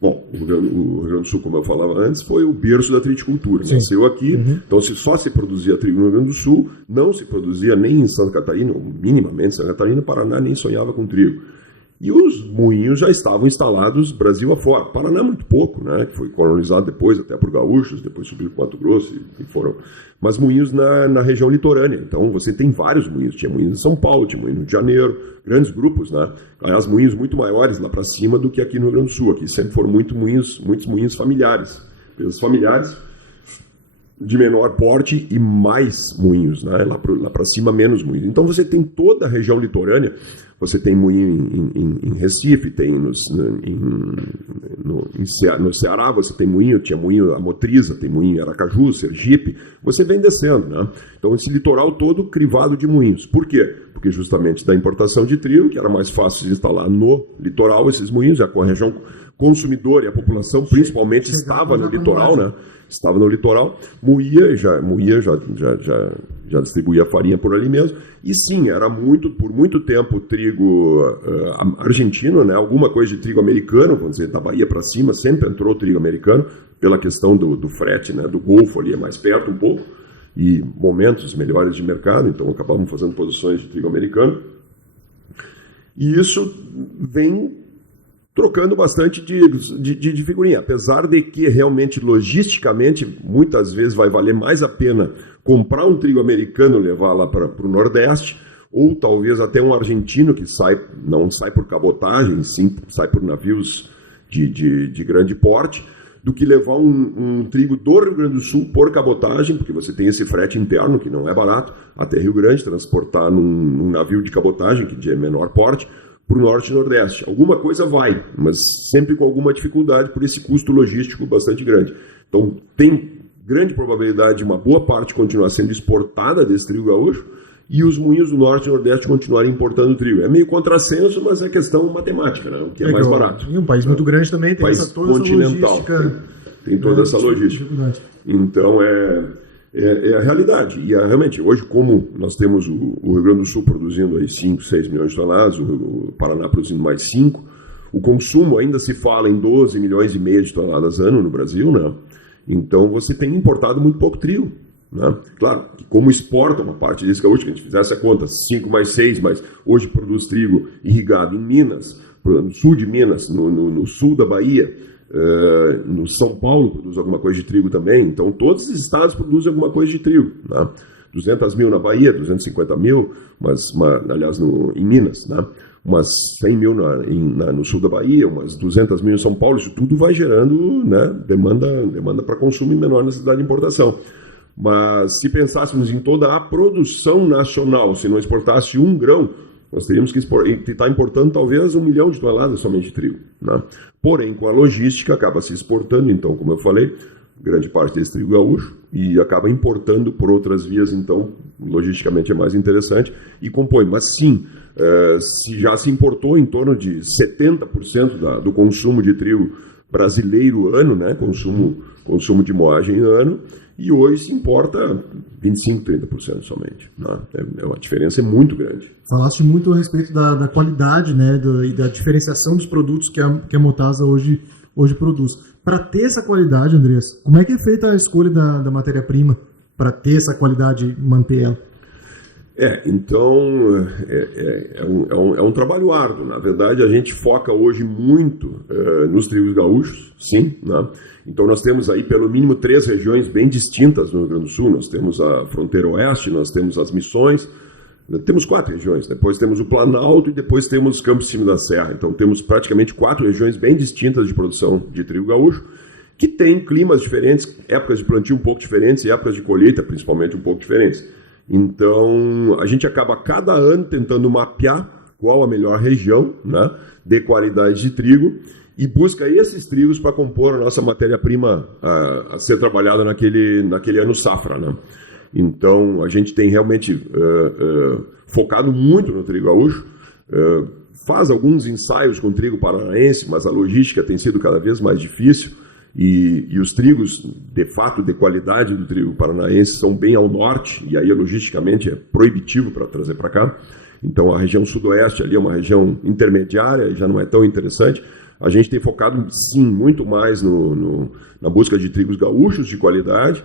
bom, o Rio Grande do Sul, como eu falava antes, foi o berço da triticultura. Sim. Nasceu aqui, então só se produzia trigo no Rio Grande do Sul, não se produzia nem em Santa Catarina, ou minimamente em Santa Catarina, Paraná nem sonhava com trigo. E os moinhos já estavam instalados Brasil afora. Paraná muito pouco, né? Que foi colonizado depois até por gaúchos, depois subiu para o Mato Grosso e foram. Mas moinhos na região litorânea. Então você tem vários moinhos. Tinha moinhos em São Paulo, tinha moinhos no Rio de Janeiro, grandes grupos, né? Aliás, moinhos muito maiores lá para cima do que aqui no Rio Grande do Sul. Aqui sempre foram muitos moinhos familiares. Empresas familiares de menor porte e mais moinhos, né? Lá para cima menos moinhos. Então você tem toda a região litorânea. Você tem moinho em Recife, tem no Ceará, você tem moinho, tinha moinho a Motriza, tem moinho em Aracaju, Sergipe, você vem descendo, né? Então esse litoral todo crivado de moinhos. Por quê? Porque justamente da importação de trigo, que era mais fácil de instalar no litoral, esses moinhos, a região consumidora e a população principalmente estava no litoral, né? Estava no litoral, moía já distribuía farinha por ali mesmo. E sim, era por muito tempo trigo argentino, né? Alguma coisa de trigo americano, vamos dizer, da Bahia para cima, sempre entrou trigo americano, pela questão do frete, né? Do Golfo ali é mais perto um pouco, e momentos melhores de mercado, então acabamos fazendo posições de trigo americano. E isso vem trocando bastante de figurinha, apesar de que realmente, logisticamente, muitas vezes vai valer mais a pena comprar um trigo americano e levar lá para o Nordeste, ou talvez até um argentino que não sai por cabotagem, sim sai por navios de grande porte, do que levar um trigo do Rio Grande do Sul por cabotagem, porque você tem esse frete interno, que não é barato, até Rio Grande, transportar num navio de cabotagem, que é menor porte, para o Norte e Nordeste. Alguma coisa vai, mas sempre com alguma dificuldade por esse custo logístico bastante grande. Então, tem grande probabilidade de uma boa parte continuar sendo exportada desse trigo gaúcho e os moinhos do Norte e Nordeste continuarem importando trigo. É meio contrassenso, mas é questão matemática, né? O que é mais barato. E um país muito grande também tem toda continental, essa logística. Tem toda essa logística. Então, é a realidade. E realmente, hoje, como nós temos o Rio Grande do Sul produzindo aí 5, 6 milhões de toneladas, o Paraná produzindo mais 5, o consumo ainda se fala em 12 milhões e meio de toneladas ano no Brasil, né? Então você tem importado muito pouco trigo, né? Claro, que como exporta uma parte disso, que a última, que a gente fizesse a conta, 5 mais 6, mas hoje produz trigo irrigado em Minas, no sul de Minas, no sul da Bahia, no São Paulo produz alguma coisa de trigo também. Então todos os estados produzem alguma coisa de trigo, né? 200 mil na Bahia, 250 mil, aliás, em Minas, né? Umas 100 mil no sul da Bahia, umas 200 mil em São Paulo. Isso tudo vai gerando, né, demanda para consumo e menor necessidade de importação. Mas se pensássemos em toda a produção nacional, se não exportasse um grão, nós teríamos que estar importando talvez 1 milhão de toneladas somente de trigo, né? Porém, com a logística, acaba se exportando, então, como eu falei, grande parte desse trigo gaúcho, e acaba importando por outras vias, então, logisticamente é mais interessante e compõe. Mas sim, se já se importou em torno de 70% do consumo de trigo brasileiro ano, né? Consumo de moagem ano, e hoje se importa 25%, 30% somente, né? A diferença é muito grande. Falaste muito a respeito da qualidade, né, e da diferenciação dos produtos que a Motasa hoje produz. Para ter essa qualidade, Andrés, como é que é feita a escolha da matéria-prima para ter essa qualidade e manter ela? Então é um trabalho árduo. Na verdade, a gente foca hoje muito nos trigos gaúchos, sim, né? Então nós temos aí pelo mínimo 3 regiões bem distintas no Rio Grande do Sul. Nós temos a fronteira oeste, nós temos as Missões, temos 4 regiões, depois temos o Planalto e depois temos Campos de Cima da Serra. Então temos praticamente 4 regiões bem distintas de produção de trigo gaúcho, que tem climas diferentes, épocas de plantio um pouco diferentes e épocas de colheita principalmente um pouco diferentes. Então a gente acaba cada ano tentando mapear qual a melhor região, né, de qualidade de trigo, e busca esses trigos para compor a nossa matéria-prima a ser trabalhada naquele ano safra, né? Então, a gente tem realmente focado muito no trigo gaúcho, faz alguns ensaios com trigo paranaense, mas a logística tem sido cada vez mais difícil, e os trigos, de fato, de qualidade do trigo paranaense são bem ao norte, e aí logisticamente é proibitivo para trazer para cá. Então, a região sudoeste ali é uma região intermediária e já não é tão interessante. A gente tem focado, sim, muito mais na busca de trigos gaúchos de qualidade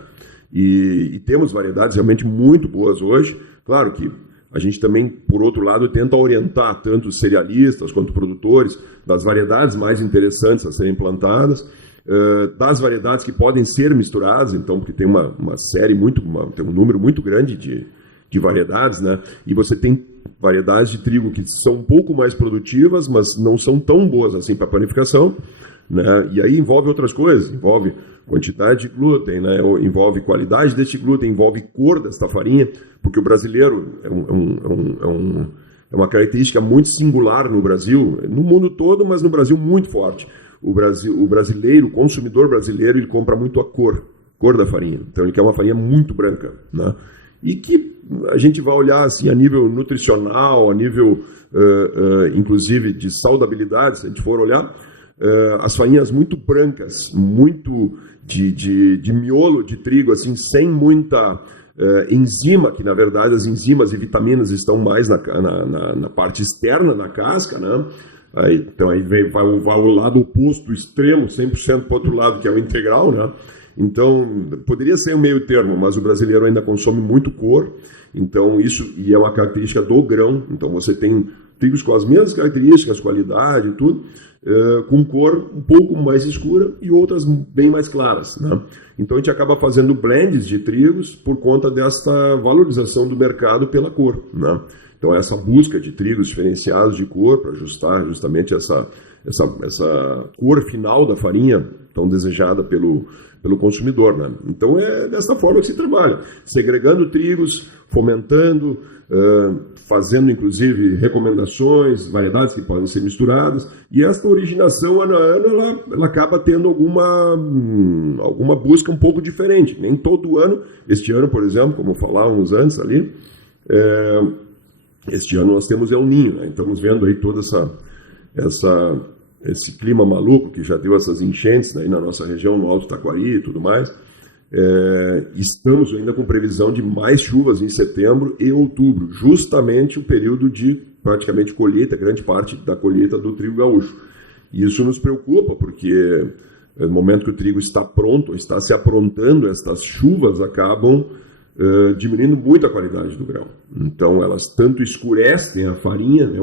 e temos variedades realmente muito boas hoje. Claro que a gente também, por outro lado, tenta orientar tanto os cerealistas quanto produtores das variedades mais interessantes a serem plantadas, das variedades que podem ser misturadas, então, porque tem uma série tem um número muito grande de variedades, né? E você tem variedades de trigo que são um pouco mais produtivas, mas não são tão boas assim para panificação, né? E aí envolve outras coisas, envolve quantidade de glúten, né? Envolve qualidade deste glúten, envolve cor desta farinha, porque o brasileiro é uma característica muito singular no Brasil, no mundo todo, mas no Brasil muito forte. O brasileiro, o consumidor brasileiro, ele compra muito a cor da farinha. Então ele quer uma farinha muito branca, né? E que a gente vai olhar assim, a nível nutricional, a nível, inclusive, de saudabilidade, se a gente for olhar, as farinhas muito brancas, muito de miolo de trigo, assim, sem muita enzima, que na verdade as enzimas e vitaminas estão mais na parte externa da casca, né? Então aí vai o lado oposto, extremo, 100% para o outro lado, que é o integral, né? Então, poderia ser um meio termo, mas o brasileiro ainda consome muito cor, então isso e é uma característica do grão. Então você tem trigos com as mesmas características, qualidade e tudo, com cor um pouco mais escura e outras bem mais claras, né? Então a gente acaba fazendo blends de trigos por conta desta valorização do mercado pela cor, né? Então essa busca de trigos diferenciados de cor para ajustar justamente essa cor final da farinha tão desejada pelo consumidor, né? Então é dessa forma que se trabalha, segregando trigos, fomentando, fazendo inclusive recomendações, variedades que podem ser misturadas, e esta originação ano a ano ela acaba tendo alguma busca um pouco diferente. Nem todo ano, este ano, por exemplo, como falávamos antes ali, este ano nós temos El Niño, né? Estamos vendo aí toda esse clima maluco que já deu essas enchentes, né, na nossa região, no Alto Taquari e tudo mais. Estamos ainda com previsão de mais chuvas em setembro e outubro, justamente o período de praticamente colheita, grande parte da colheita do trigo gaúcho. E isso nos preocupa, porque no momento que o trigo está pronto, está se aprontando, estas chuvas acabam diminuindo muito a qualidade do grão. Então elas tanto escurecem a farinha, né,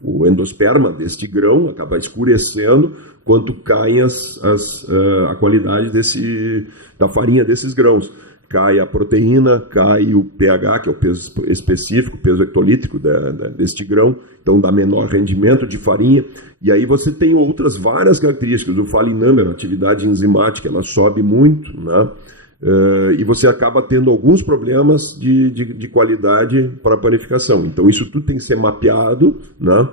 o endosperma deste grão acaba escurecendo, quanto caem a qualidade da farinha desses grãos. Cai a proteína, cai o pH, que é o peso específico, o peso hectolítrico deste grão, então dá menor rendimento de farinha. E aí você tem outras várias características. O falling number, a atividade enzimática, ela sobe muito, né? E você acaba tendo alguns problemas de qualidade para a panificação. Então isso tudo tem que ser mapeado, né?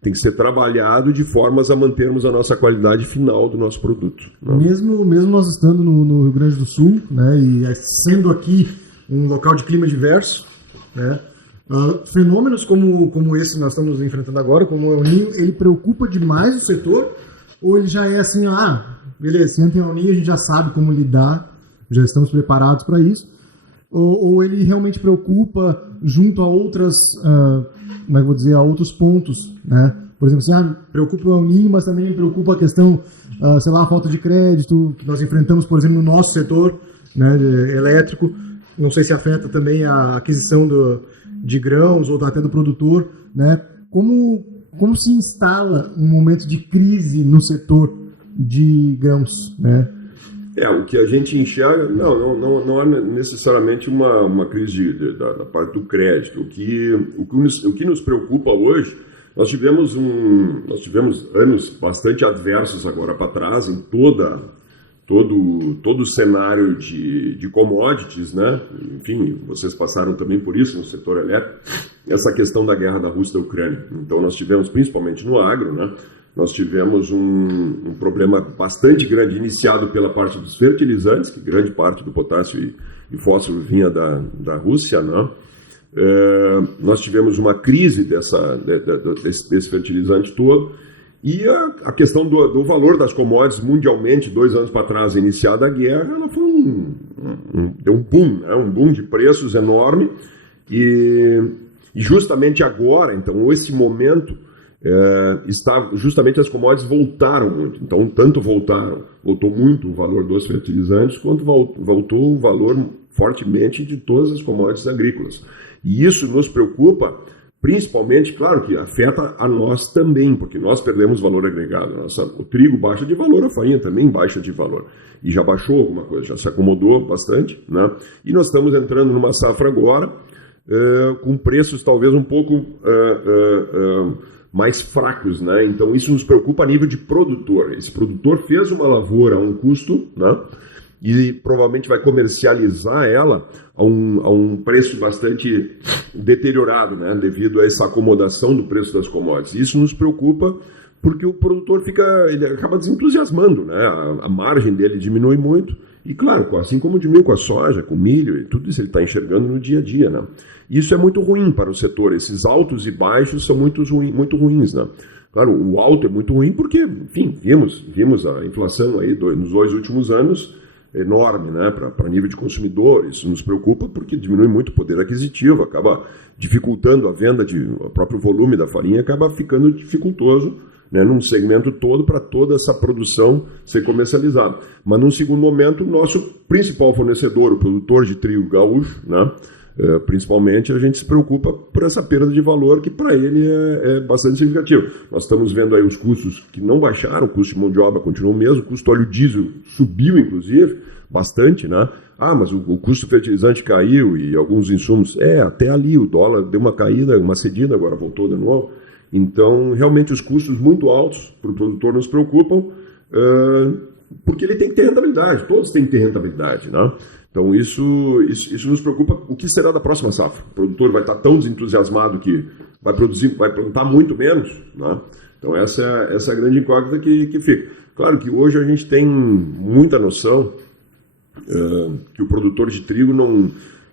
Tem que ser trabalhado de formas a mantermos a nossa qualidade final do nosso produto, né? Mesmo nós estando no Rio Grande do Sul, né, e sendo aqui um local de clima diverso, né, fenômenos como esse que nós estamos enfrentando agora, como o El Niño, ele preocupa demais o setor? Ou ele já é assim, beleza, se entra em El Niño a gente já sabe como lidar, já estamos preparados para isso, ou ele realmente preocupa junto a outras, a outros pontos, né? Por exemplo, assim, preocupa o El Niño, mas também preocupa a questão, a falta de crédito que nós enfrentamos, por exemplo, no nosso setor, né, elétrico. não sei se afeta também a aquisição de grãos ou até do produtor, né? Como se instala um momento de crise no setor de grãos, né? O que a gente enxerga, não é necessariamente uma crise da parte do crédito. O que nos preocupa hoje, nós tivemos anos bastante adversos agora para trás em todo o cenário de commodities, né? Enfim, vocês passaram também por isso no setor elétrico, essa questão da guerra da Rússia e da Ucrânia. Então nós tivemos, principalmente no agro, né? Nós tivemos um problema bastante grande iniciado pela parte dos fertilizantes, que grande parte do potássio e fósforo vinha da Rússia, né? Nós tivemos uma crise desse fertilizante todo, e a questão do valor das commodities mundialmente, 2 anos para trás, iniciada a guerra, ela foi deu um boom, né? Um boom de preços enorme, e justamente agora, então, esse momento, justamente as commodities voltaram muito. Então, tanto voltou muito o valor dos fertilizantes, quanto voltou o valor fortemente de todas as commodities agrícolas. E isso nos preocupa, principalmente, claro que afeta a nós também, porque nós perdemos valor agregado. O trigo baixa de valor, a farinha também baixa de valor. E já baixou alguma coisa, já se acomodou bastante, né? E nós estamos entrando numa safra agora, com preços talvez um pouco mais fracos, né? Então isso nos preocupa a nível de produtor. Esse produtor fez uma lavoura a um custo, né? E provavelmente vai comercializar ela a um preço bastante deteriorado, né? Devido a essa acomodação do preço das commodities. Isso nos preocupa porque o produtor ele acaba desentusiasmando, né? A margem dele diminui muito. E claro, assim como diminui com a soja, com o milho, e tudo isso ele está enxergando no dia a dia, né? Isso é muito ruim para o setor. Esses altos e baixos são muito ruins, né? Claro, o alto é muito ruim porque, enfim, vimos a inflação aí nos 2 últimos anos enorme, né, para nível de consumidor. Isso nos preocupa porque diminui muito o poder aquisitivo, acaba dificultando a venda, o próprio volume da farinha acaba ficando dificultoso, né, num segmento todo, para toda essa produção ser comercializada. Mas, num segundo momento, o nosso principal fornecedor, o produtor de trigo gaúcho, né, principalmente, a gente se preocupa por essa perda de valor que para ele é bastante significativo. Nós estamos vendo aí os custos que não baixaram, o custo de mão de obra continua o mesmo, o custo do óleo diesel subiu, inclusive, bastante, né? Mas o custo do fertilizante caiu e alguns insumos, até ali o dólar deu uma caída, uma cedida, agora voltou de novo. Então, realmente, os custos muito altos para o produtor nos preocupam, porque ele tem que ter rentabilidade, todos têm que ter rentabilidade, né? Então, isso nos preocupa. O que será da próxima safra? O produtor vai estar tão desentusiasmado que vai plantar muito menos, né? Então, essa é a grande incógnita que fica. Claro que hoje a gente tem muita noção que o produtor de trigo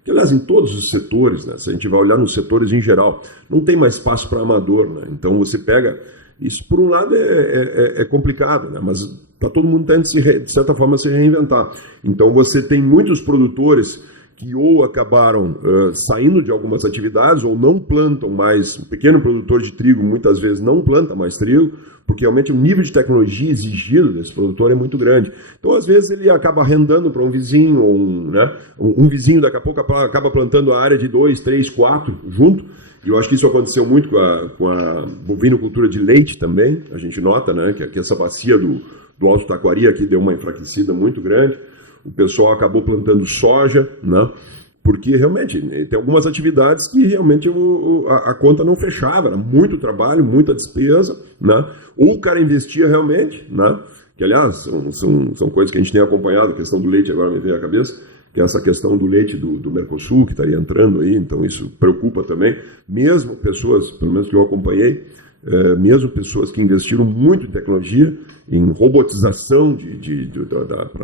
que, aliás, em todos os setores, né? Se a gente vai olhar nos setores em geral, não tem mais espaço para amador, né? Então, você pega... Isso, por um lado, é complicado, né? Mas está todo mundo tentando, de certa forma, se reinventar. Então, você tem muitos produtores que ou acabaram saindo de algumas atividades ou não plantam mais. O pequeno produtor de trigo, muitas vezes, não planta mais trigo, porque realmente o nível de tecnologia exigido desse produtor é muito grande. Então, às vezes, ele acaba arrendando para um vizinho, ou um vizinho daqui a pouco acaba plantando a área de 2, 3, 4 junto. E eu acho que isso aconteceu muito com a bovinocultura de leite também. A gente nota, né, que essa bacia do Alto Taquari aqui deu uma enfraquecida muito grande. O pessoal acabou plantando soja, né, porque realmente tem algumas atividades que realmente a conta não fechava. Era muito trabalho, muita despesa, né? Ou o cara investia realmente, né, que aliás são coisas que a gente tem acompanhado. A questão do leite agora me veio à cabeça, que é essa questão do leite do Mercosul, que estaria entrando aí, então isso preocupa também. Mesmo pessoas, pelo menos que eu acompanhei, mesmo pessoas que investiram muito em tecnologia, em robotização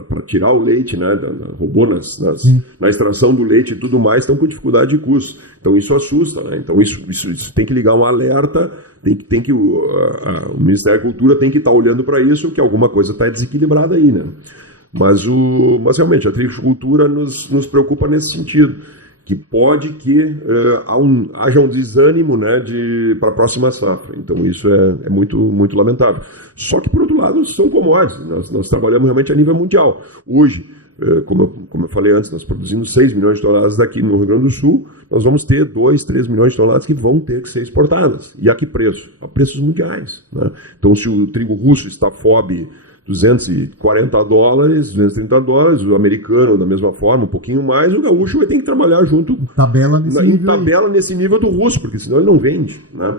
para tirar o leite, né, robô na extração do leite e tudo mais, estão com dificuldade de custo. Então isso assusta, né? Então isso tem que ligar um alerta, o Ministério da Cultura tem que estar olhando para isso, que alguma coisa está desequilibrada aí, né? Mas realmente a trigricultura nos preocupa nesse sentido, que pode que haja um desânimo, né, para a próxima safra. Então isso é muito, muito lamentável. Só que, por outro lado, são commodities. Nós trabalhamos realmente a nível mundial. Hoje, como eu falei antes, nós produzimos 6 milhões de toneladas daqui no Rio Grande do Sul, nós vamos ter 2, 3 milhões de toneladas que vão ter que ser exportadas. E a que preço? A preços mundiais, né? Então, se o trigo russo está FOB $240, $230, o americano da mesma forma, um pouquinho mais, o gaúcho vai ter que trabalhar junto tabela nesse nível do russo, porque senão ele não vende, né?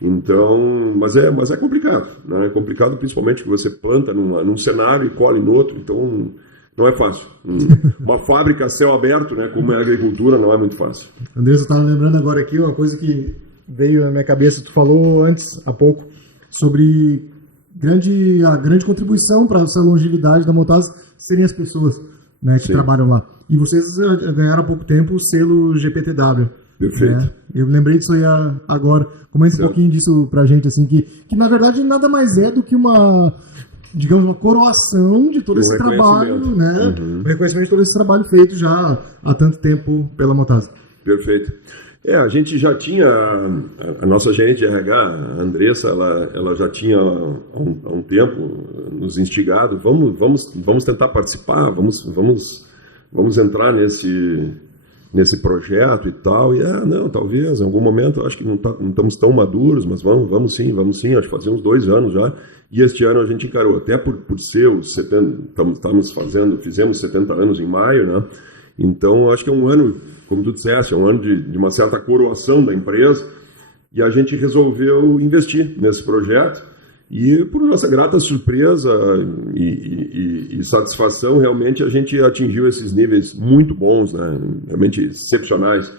Então, mas é complicado, né? É complicado principalmente que você planta num cenário e colhe no outro, então não é fácil. Uma fábrica a céu aberto, né, como é a agricultura, não é muito fácil. Andrés, eu estava lembrando agora aqui uma coisa que veio na minha cabeça, tu falou antes, há pouco, sobre a grande contribuição para essa longevidade da Motasa serem as pessoas, né, que trabalham lá. E vocês ganharam há pouco tempo o selo GPTW. Perfeito. Né? Eu lembrei disso aí agora. Comenta um pouquinho disso pra gente, assim, que na verdade nada mais é do que uma coroação de todo esse trabalho, né? Um reconhecimento de todo esse trabalho feito já há tanto tempo pela Motasa. Perfeito. A gente já tinha, a nossa gerente de RH, a Andressa, ela já tinha há um tempo nos instigado, vamos tentar participar, vamos entrar nesse projeto e tal, não, talvez, em algum momento, acho que não estamos tão maduros, mas vamos sim, acho que fazia uns 2 anos já, e este ano a gente encarou, até por ser os 70, fizemos 70 anos em maio, né? Então, acho que é um ano, como tu disseste, é um ano de uma certa coroação da empresa, e a gente resolveu investir nesse projeto, e por nossa grata surpresa e satisfação, realmente a gente atingiu esses níveis muito bons, né? Realmente excepcionais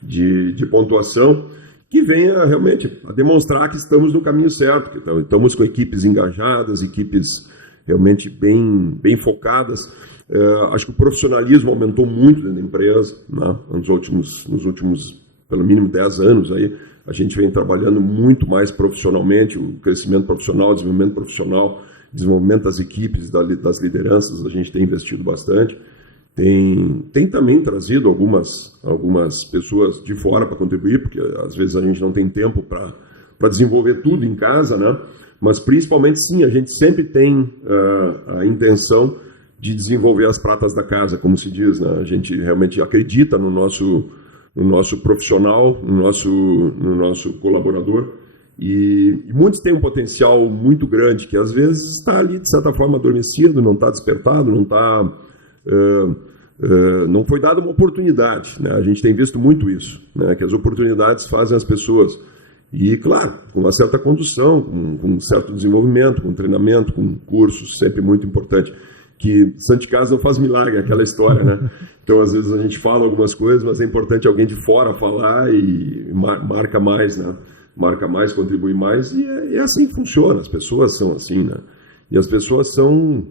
de pontuação, que venha realmente a demonstrar que estamos no caminho certo, que estamos com equipes engajadas, equipes realmente bem focadas. Acho que o profissionalismo aumentou muito dentro da empresa, né? Nos últimos, pelo mínimo, 10 anos aí. A gente vem trabalhando muito mais profissionalmente, o crescimento profissional, desenvolvimento profissional, desenvolvimento das equipes, das lideranças, a gente tem investido bastante. Tem também trazido algumas pessoas de fora para contribuir, porque às vezes a gente não tem tempo para desenvolver tudo em casa, né? Mas principalmente, sim, a gente sempre tem a intenção de desenvolver as pratas da casa, como se diz, né? A gente realmente acredita no nosso profissional, no nosso colaborador, e muitos têm um potencial muito grande, que às vezes está ali, de certa forma, adormecido, não está despertado, não foi dada uma oportunidade, né? A gente tem visto muito isso, né? Que as oportunidades fazem as pessoas, e claro, com uma certa condução, com um certo desenvolvimento, com treinamento, com cursos, sempre muito importante. Que santo de casa não faz milagre, aquela história, né? Então, às vezes, a gente fala algumas coisas, mas é importante alguém de fora falar e marca mais, né? Marca mais, contribui mais, e é assim que funciona. As pessoas são assim, né? E as pessoas são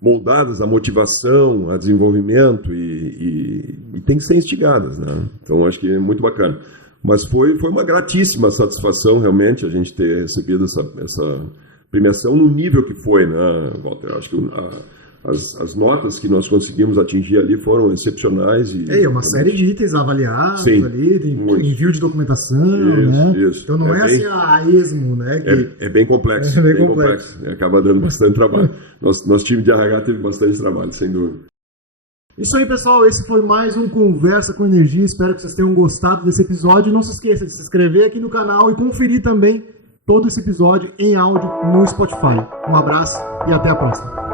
moldadas à motivação, a desenvolvimento e tem que ser instigadas, né? Então, acho que é muito bacana. Mas foi uma gratíssima satisfação, realmente, a gente ter recebido essa premiação no nível que foi, né, Walter? Acho que as notas que nós conseguimos atingir ali foram excepcionais. É uma série de itens avaliados. Sim, ali, tem envio de documentação, né? Isso. Então não é assim a esmo, né? É bem complexo. É bem complexo. Acaba dando bastante trabalho. Nosso time de RH teve bastante trabalho, sem dúvida. Isso aí, pessoal. Esse foi mais um Conversa com Energia. Espero que vocês tenham gostado desse episódio. Não se esqueça de se inscrever aqui no canal e conferir também todo esse episódio em áudio no Spotify. Um abraço e até a próxima.